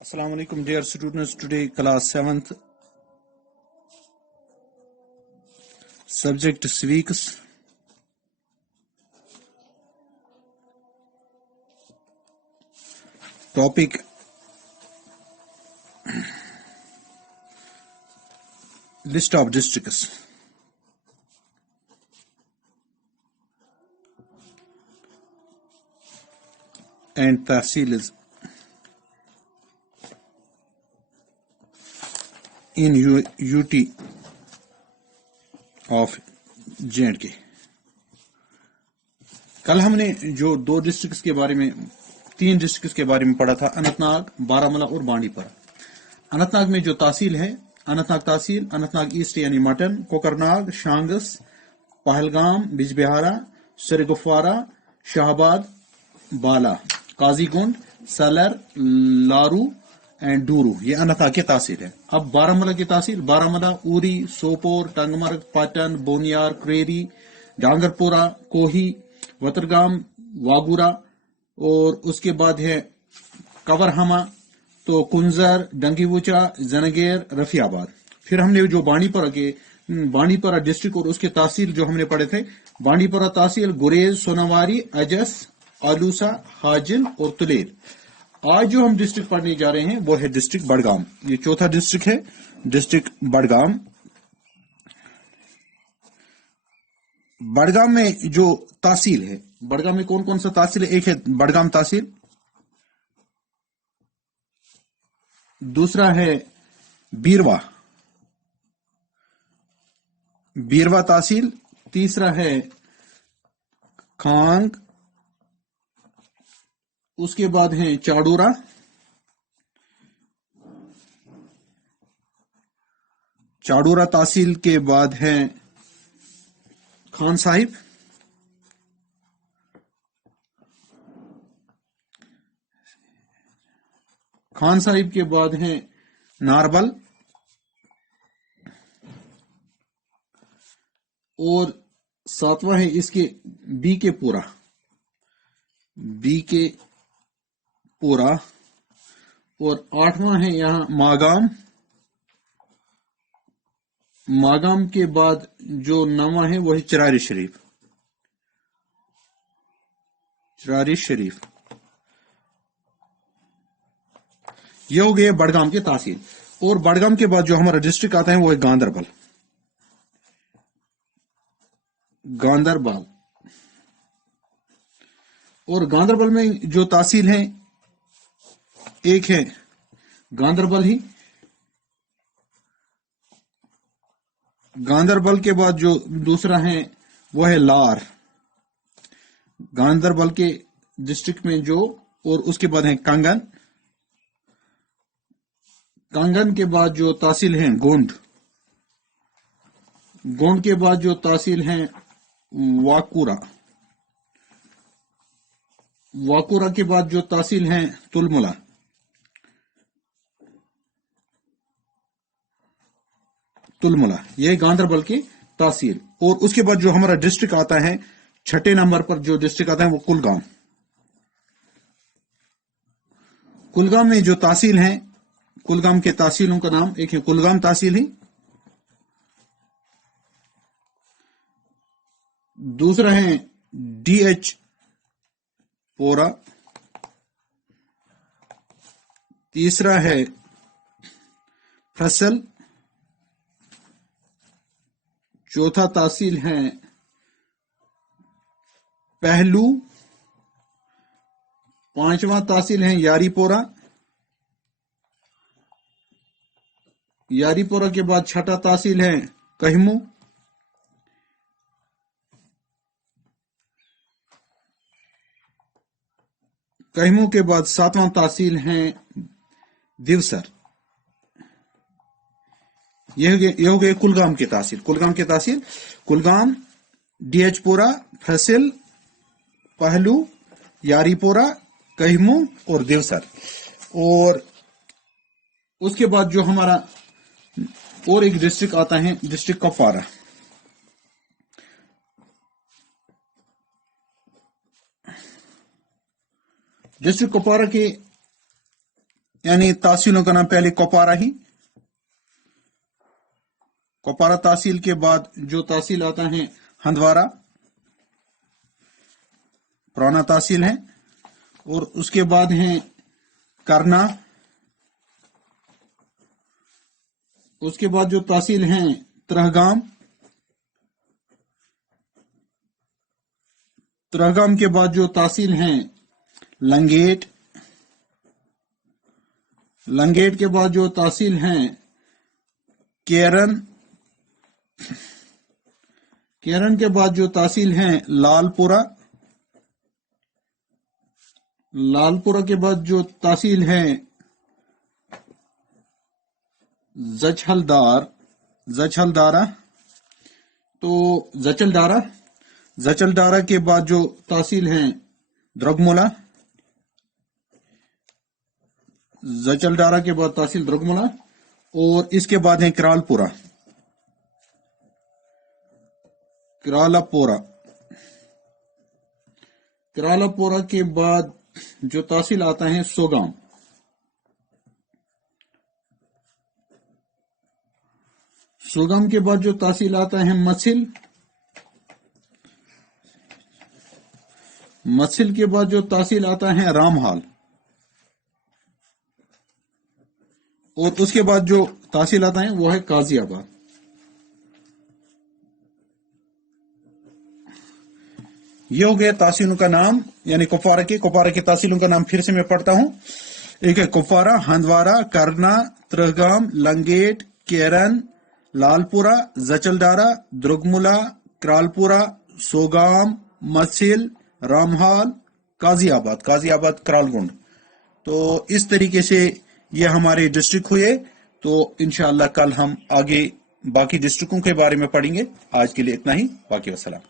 Assalamu alaikum dear students. Today class 7th, subject civics. Topic list of districts and tahsils in UT of J&K. कल हमने जो तीन districts के बारे में पढ़ा था, अनंतनाग, बारामूला और बांडीपुरा। अनंतनाग में जो तहसील है, अनंतनाग तहसील, अनंतनाग ईस्ट यानी मटन, कोकरनाग, शांगस, पहलगाम, बिजबिहारा, सरगुफवारा, शाहबाद, बाला, काजीगुंड, सलर, लारू एंड डूरू, ये अनंतनाग की तहसील है। अब बारामूला की तहसील, बारामूला, उरी, सोपोर, टंगमर्ग, पटन, बोनियार, क्रेरी, डांगरपुरा, कोही, वतरगाम, वागुरा, और उसके बाद है कवरहमा, तो कुंजर, डंगीवुचा, जनगेर, रफियाबाद। फिर हमने जो बांडीपुरा डिस्ट्रिक्ट और उसके तहसील जो हमने पढ़े थे, बांडीपुरा तहसील गुरेज, सोनावारी, अजस, आलूसा, हाजिन और तुलेर। आज जो हम डिस्ट्रिक्ट पढ़ने जा रहे हैं वो है डिस्ट्रिक्ट बडगाम। ये चौथा डिस्ट्रिक्ट है, डिस्ट्रिक्ट बडगाम। बडगाम में जो तहसील है, बडगाम में कौन कौन सा तहसील है? एक है बडगाम तहसील, दूसरा है बीरवा तहसील, तीसरा है खांग, उसके बाद है चाडूरा, चाडूरा तहसील के बाद है खान साहिब, खान साहिब के बाद है नारबल, और सातवां है इसके बी के पूरा, और आठवां है यहां मागाम के बाद जो नवां है वो है चिरारी शरीफ। ये हो गए बडगाम के तहसील। और बडगाम के बाद जो हमारा डिस्ट्रिक्ट आता है वो है गांदरबल। और गांदरबल में जो तहसील है, एक है गांदरबल ही, गांदरबल के बाद जो दूसरा है वो है लार, गांदरबल के डिस्ट्रिक्ट में जो, और उसके बाद है कंगन के बाद जो तहसील है गोंड के बाद जो तहसील है वाकुरा के बाद जो तहसील है तुलमुला, ये गांदरबल की तहसील। और उसके बाद जो हमारा डिस्ट्रिक्ट आता है, छठे नंबर पर जो डिस्ट्रिक्ट आता है वो कुलगाम में जो तहसील है, कुलगाम के तहसीलों का नाम, एक है कुलगाम तहसील ही, दूसरा है DH पोरा, तीसरा है फसल, चौथा तहसील है पहलू, पांचवा तहसील है यारीपोरा के बाद छठा तहसील है कहमू, के बाद सातवां तहसील है दिवसर। यह हो गए कुलगाम के तहसील। कुलगाम, DH पोरा, फसिल, पहलू, यारीपोरा, कहमू और दिवसर। और उसके बाद जो हमारा और एक डिस्ट्रिक्ट आता है, डिस्ट्रिक्ट कुपवारा। डिस्ट्रिक्ट कुपवारा के यानी तहसीलों का नाम पहले कोपारा ही, कोपारा तहसील के बाद जो तहसील आता है हंदवारा, पुराना तहसील है, और उसके बाद है करना, उसके बाद जो तहसील है त्रहगाम, त्रहगाम के बाद जो तहसील है लंगेट, लंगेट के बाद जो तहसील है केरन, केरन के बाद जो तहसील है लालपुरा, लालपुरा के बाद जो तहसील है जचहलदार, जचहलदारा, तो जचलदारा, जचलदारा के बाद जो तहसील है द्रगमुला, जचलदारा के बाद तहसील द्रगमुला, और इसके बाद है करालपुरा, करालापुरा, करालापुरा के बाद जो तहसील आता है सोगाम, सोगाम के बाद जो तहसील आता है मछिल, मछिल के बाद जो तहसील आता है रामहाल, और उसके बाद जो तहसील आता है वो है काजियाबाद। ये हो गया तहसीलों का नाम, यानी कुपवारा के तहसीलों का नाम फिर से मैं पढ़ता हूं। एक है कुपवारा, हंदवारा, करना, त्रहगाम, लंगेट, केरन, लालपुरा, जचलदारा, द्रुगमुला, करालपुरा, सोगाम, मछिल, रामहाल, काजियाबाद, काजियाबाद करालगुंड। तो इस तरीके से ये हमारे डिस्ट्रिक्ट हुए। तो इंशाअल्लाह कल हम आगे बाकी डिस्ट्रिक्टों के बारे में पढ़ेंगे। आज के लिए इतना ही, बाकी वस्सलाम।